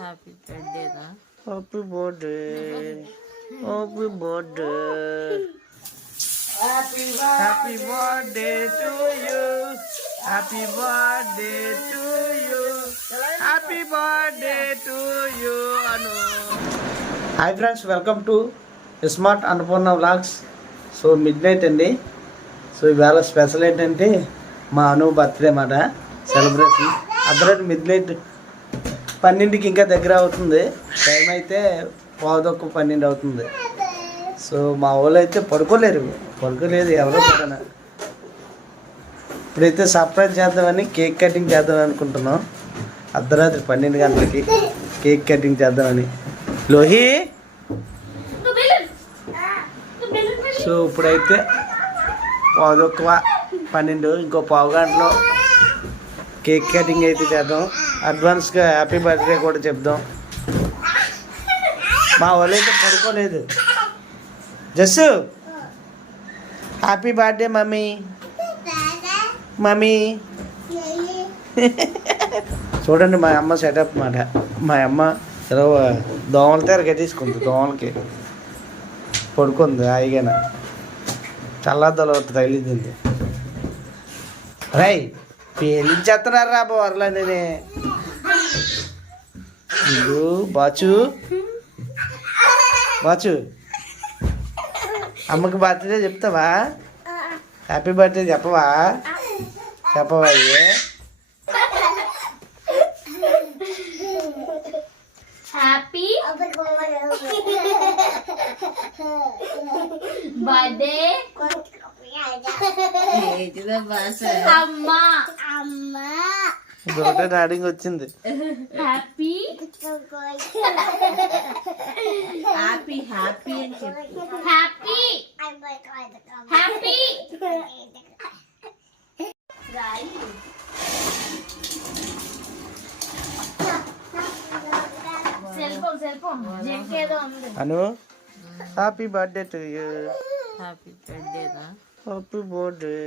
Happy బర్త్డేనా? Happy birthday, happy birthday, happy birthday to you, happy birthday to you, happy birthday to you Anu. Hi friends, welcome to smart Annapurna vlogs. So midnight అండి. So ఇవాళ special ఏంటంటే మా Anu birthday మాట celebration. అర్ధరాత్రి midnight 12కి ఇంకా దగ్గర అవుతుంది. టైం అయితే 11:12 అవుతుంది. సో మా వాళ్ళు అయితే పడుకోలేదు ఎవరో పక్కన. ఇప్పుడైతే సర్ప్రైజ్ చేద్దామని కేక్ కటింగ్ చేద్దామని అనుకుంటున్నాం. అర్ధరాత్రి 12 గంటలకి కేక్ కటింగ్ చేద్దామని. లోహి సో ఇప్పుడైతే 11:12, ఇంకో పావు గంటలో కేక్ కటింగ్ అయితే చేద్దాం. అడ్వాన్స్గా హ్యాపీ బర్త్డే కూడా చెప్దాం. మా వాళ్ళు అయితే పడుకోలేదు. జస్సు హ్యాపీ బర్త్డే మమ్మీ, మమ్మీ. చూడండి మా అమ్మ సెటప్ మాట. మా అమ్మ దోమల తెర కట్టేసుకుంది. దోమలకి పడుకుంది హాయిగా. చల్లదల తగిలింది. రై పేలించేస్తున్నారా బోర్లని. బాచు బాచు అమ్మకి బర్త్డే చెప్తావా? హ్యాపీ బర్త్డే చెప్పవా? చెప్పవా? హ్యాపీ బర్త్డే అమ్మా. ఒకటే డాడింగ్ వచ్చింది. హ్యాపీ హ్యాపీ హ్యాపీ అని చెప్పు. హ్యాపీ హ్యాపీ సెల్ఫోన్ జంకేదో ఉంది. Anu happy birthday to you, happy బర్త్డేనా? Happy birthday,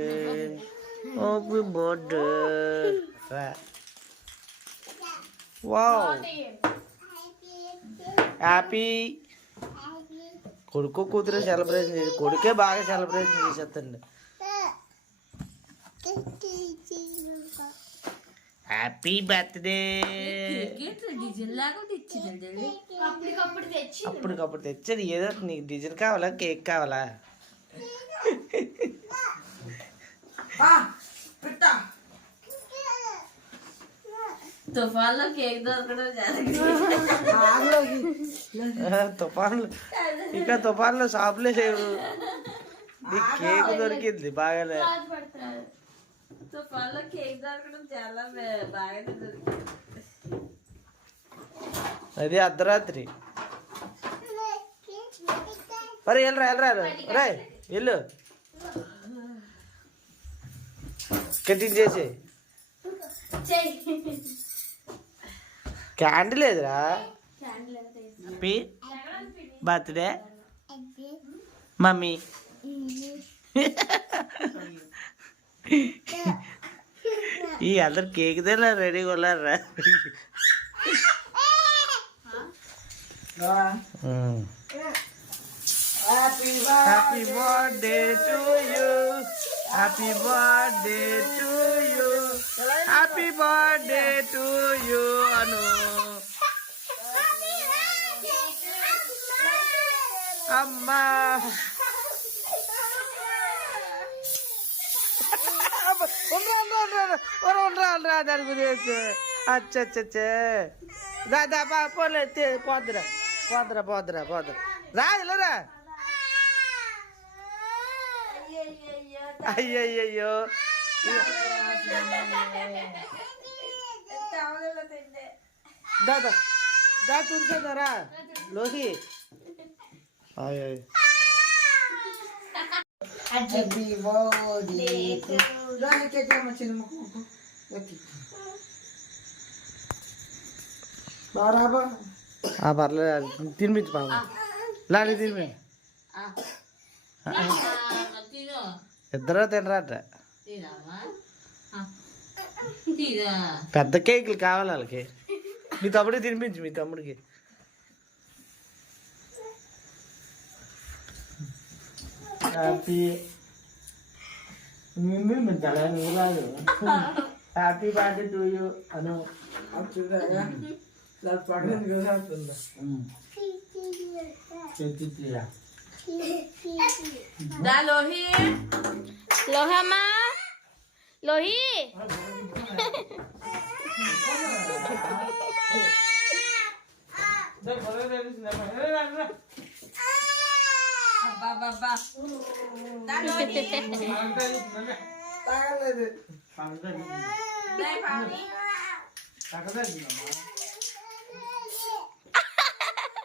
happy birthday. Wow happy. కొడుకు కూతురు సెలబ్రేషన్ చేసి కొడుకే బాగా సెలబ్రేషన్ చేసేస్తండి. Happy birthday. అప్పటికప్పుడు తెచ్చాడు. ఏదో నీకు డిజైన్ కావాలా, కేక్ కావాలా? తుఫాన్లో కేక్ దొరకడం తుఫాన్లు ఇంకా తుఫాన్లో షాపులే లేవు. నీకు కేక్ దొరికింది బాగానే. తుఫాన్లో కేక్ దొరకడం చాలా బాగానే దొరికింది. అది అర్ధరాత్రి. మరి వెళ్ళరా రే వెళ్ళు. కటింగ్ చేసి క్యాండిల్ లేదురా. Happy birthday mummy. ఈ అందరు కేక్ తిన్నా రెడీగా ఉన్నారా? Happy birthday to you, happy birthday to you, happy birthday to you Anu. అమ్మా ఉండరా దాని గురించి. అచ్చచ్చే దాదా పోలే పోద్దురా రా ఇలా. అయ్యయ్యో దా తుడిచేదారా లోహి. పర్లేదు తినిపించు బాబా. లాలి తినిపి. ఇద్దరు తినరాట. పెద్ద కేకులు కావాలి వాళ్ళకి. మీ తమ్ముడికి తినిపించు మీ తమ్ముడికి. Happy happy birthday to you Anu. దా లోహి లోహమ్మా లోహి అబ్బా బాబా దా లోహి దా పాని